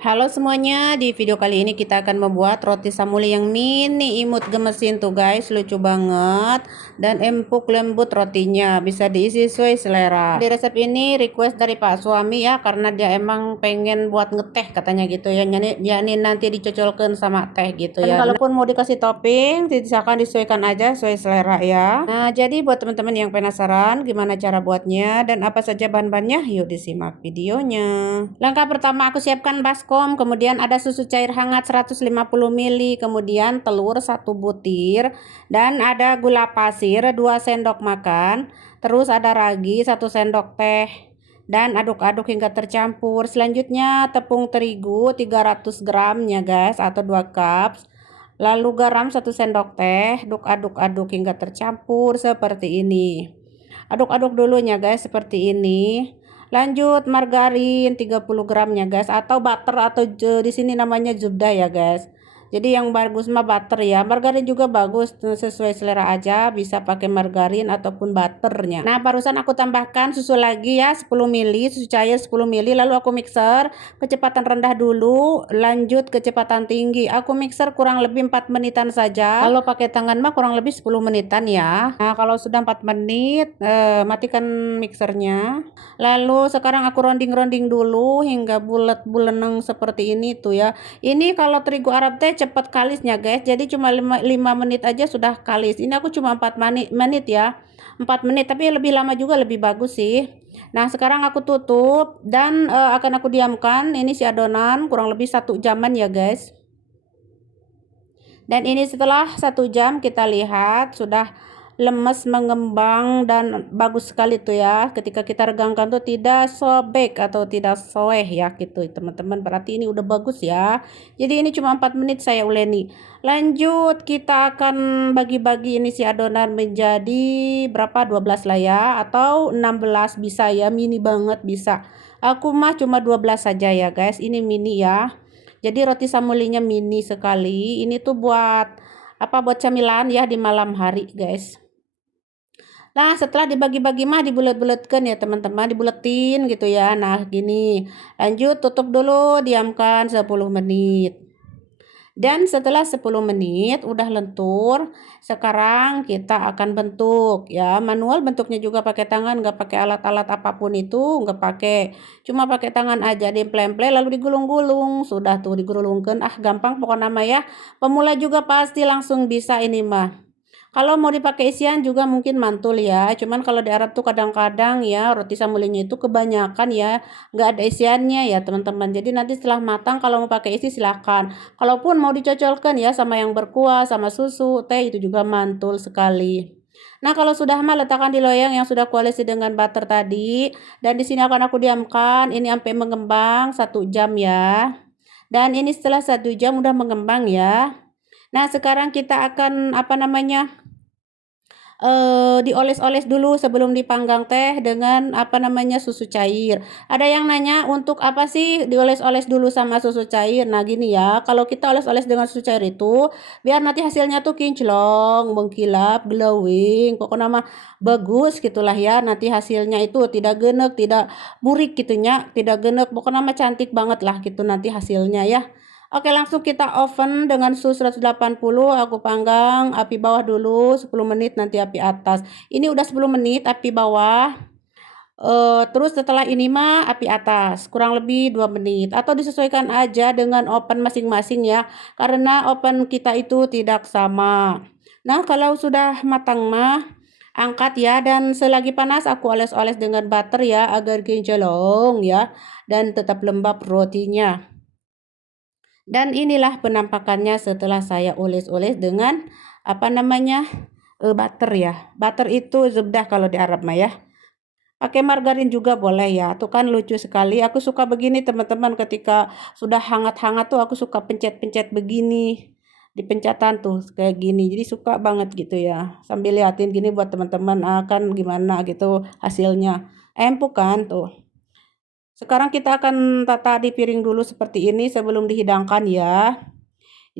Halo semuanya, di video kali ini kita akan membuat roti samuli yang mini imut gemesin tuh guys, lucu banget dan empuk lembut rotinya, bisa diisi sesuai selera. Di resep ini request dari Pak suami ya, karena dia emang pengen buat ngeteh katanya gitu ya, yani nanti dicocolkan sama teh gitu ya. Dan kalaupun mau dikasih topping, silakan disesuaikan aja sesuai selera ya. Nah, jadi buat teman-teman yang penasaran gimana cara buatnya dan apa saja bahan-bahannya, yuk disimak videonya. Langkah pertama, aku siapkan baskom, kemudian ada susu cair hangat 150 ml, kemudian telur 1 butir, dan ada gula pasir 2 sendok makan, terus ada ragi 1 sendok teh, dan aduk-aduk hingga tercampur. Selanjutnya tepung terigu 300 gram ya guys, atau 2 cups. Lalu garam 1 sendok teh, aduk-aduk hingga tercampur seperti ini. Aduk-aduk dulunya guys, seperti ini. Lanjut margarin 30 gramnya guys, atau butter, atau di sini namanya zubda ya guys. Jadi yang bagus mah butter ya, margarin juga bagus, sesuai selera aja, bisa pakai margarin ataupun butternya. Nah, barusan aku tambahkan susu lagi ya, 10 ml, susu cair 10 ml, lalu aku mixer kecepatan rendah dulu, lanjut kecepatan tinggi. Aku mixer kurang lebih 4 menitan saja. Kalau pakai tangan mah kurang lebih 10 menitan ya. Nah, kalau sudah 4 menit, matikan mixernya. Lalu sekarang aku ronding-ronding dulu hingga bulat-buleneng seperti ini tuh ya. Ini kalau terigu Arab teh cepat kalisnya guys, jadi cuma 5 menit aja sudah kalis. Ini aku cuma 4 menit ya, 4 menit, tapi lebih lama juga lebih bagus sih. Nah, sekarang aku tutup dan akan aku diamkan ini si adonan kurang lebih 1 jaman ya guys. Dan ini setelah 1 jam kita lihat sudah lemes, mengembang, dan bagus sekali tuh ya. Ketika kita regangkan tuh tidak sobek atau tidak soeh ya gitu teman-teman, berarti ini udah bagus ya. Jadi ini cuma 4 menit saya uleni. Lanjut kita akan bagi-bagi ini si adonan menjadi berapa, 12 lah ya, atau 16 bisa ya, mini banget bisa. Aku mah cuma 12 saja ya guys, ini mini ya. Jadi roti samulinya mini sekali. Ini tuh buat apa, buat camilan ya di malam hari guys. Nah, setelah dibagi-bagi mah dibulet-buletkan ya teman-teman, dibuletin gitu ya. Nah, gini. Lanjut tutup dulu, diamkan 10 menit. Dan setelah 10 menit udah lentur, sekarang kita akan bentuk ya. Manual bentuknya juga pakai tangan, nggak pakai alat-alat apapun itu, nggak pakai. Cuma pakai tangan aja, diemple-emple lalu digulung-gulung. Sudah tuh digulungkan. Ah, gampang pokoknya nama ya. Pemula juga pasti langsung bisa ini mah. Kalau mau dipakai isian juga mungkin mantul ya. Cuman kalau di Arab tuh kadang-kadang ya roti samulinya itu kebanyakan ya, nggak ada isiannya ya teman-teman. Jadi nanti setelah matang kalau mau pakai isi silahkan. Kalaupun mau dicocolkan ya sama yang berkuah, sama susu, teh, itu juga mantul sekali. Nah, kalau sudah mah letakkan di loyang yang sudah kualisi dengan butter tadi. Dan di sini akan aku diamkan ini sampai mengembang 1 jam ya. Dan ini setelah 1 jam udah mengembang ya. Nah, sekarang kita akan apa namanya, dioles-oles dulu sebelum dipanggang teh dengan apa namanya, susu cair. Ada yang nanya untuk apa sih dioles-oles dulu sama susu cair. Nah, gini ya, kalau kita oles-oles dengan susu cair itu biar nanti hasilnya tuh kinclong, mengkilap, glowing, pokoknya mah bagus gitulah ya. Nanti hasilnya itu tidak genek, tidak burik gitunya, tidak genek, pokoknya mah cantik banget lah gitu nanti hasilnya ya. Oke, langsung kita oven dengan suhu 180, aku panggang api bawah dulu 10 menit, nanti api atas. Ini udah 10 menit api bawah. Terus setelah ini mah api atas kurang lebih 2 menit, atau disesuaikan aja dengan oven masing-masing ya, karena oven kita itu tidak sama. Nah, kalau sudah matang mah angkat ya, dan selagi panas aku oles-oles dengan butter ya agar kinclong ya dan tetap lembab rotinya. Dan inilah penampakannya setelah saya oles-oles dengan apa namanya, butter ya. Butter itu zubdah kalau di Arab mah ya. Pakai margarin juga boleh ya. Tuh kan lucu sekali. Aku suka begini teman-teman, ketika sudah hangat-hangat tuh aku suka pencet-pencet begini. Dipencatan tuh kayak gini. Jadi suka banget gitu ya. Sambil liatin gini buat teman-teman akan gimana gitu hasilnya. Empuk kan tuh. Sekarang kita akan tata di piring dulu seperti ini sebelum dihidangkan ya.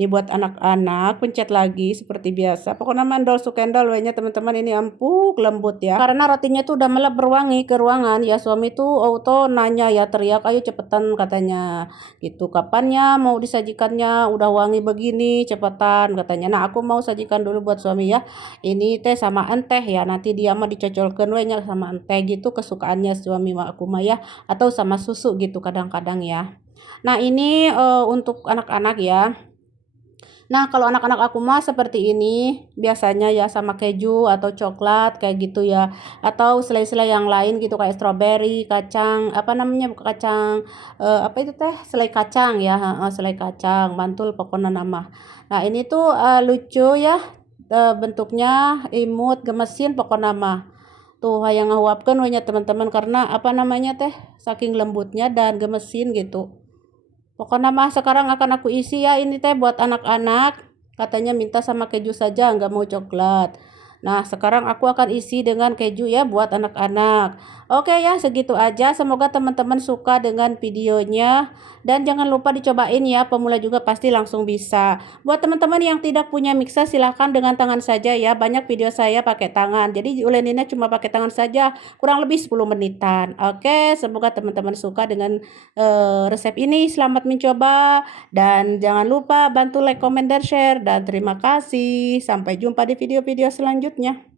Ini buat anak-anak, pencet lagi seperti biasa. Pokoknya mandol sukendol nya teman-teman, ini empuk lembut ya. Karena rotinya tuh udah melep berwangi ke ruangan ya, suami tuh auto nanya ya, teriak ayo cepetan katanya. Gitu, kapannya mau disajikannya, udah wangi begini cepetan katanya. Nah aku mau sajikan dulu buat suami ya. Ini teh sama enteh ya, nanti dia mah dicocolkan nya sama enteh gitu, kesukaannya suami aku mah ya, atau sama susu gitu kadang-kadang ya. Nah ini untuk anak-anak ya. Nah, kalau anak-anak aku mah seperti ini, biasanya ya sama keju atau coklat kayak gitu ya. Atau selai-selai yang lain gitu kayak stroberi, kacang, apa namanya? Kacang apa itu teh? Selai kacang ya, selai kacang, mantul pokoknya nama. Nah, ini tuh lucu ya. Bentuknya imut, gemesin pokoknya mah. Tuh yang ngahuapkeun we nya teman-teman, karena apa namanya teh? Saking lembutnya dan gemesin gitu. Pokoknya mah sekarang akan aku isi ya, ini teh buat anak-anak. Katanya minta sama keju saja, nggak mau coklat. Nah, sekarang aku akan isi dengan keju ya buat anak-anak. Oke ya, segitu aja. Semoga teman-teman suka dengan videonya. Dan jangan lupa dicobain ya, pemula juga pasti langsung bisa. Buat teman-teman yang tidak punya mixer, silahkan dengan tangan saja ya. Banyak video saya pakai tangan. Jadi uleninnya cuma pakai tangan saja, kurang lebih 10 menitan. Oke, semoga teman-teman suka dengan resep ini. Selamat mencoba dan jangan lupa bantu like, comment, dan share. Dan terima kasih. Sampai jumpa di video-video selanjutnya.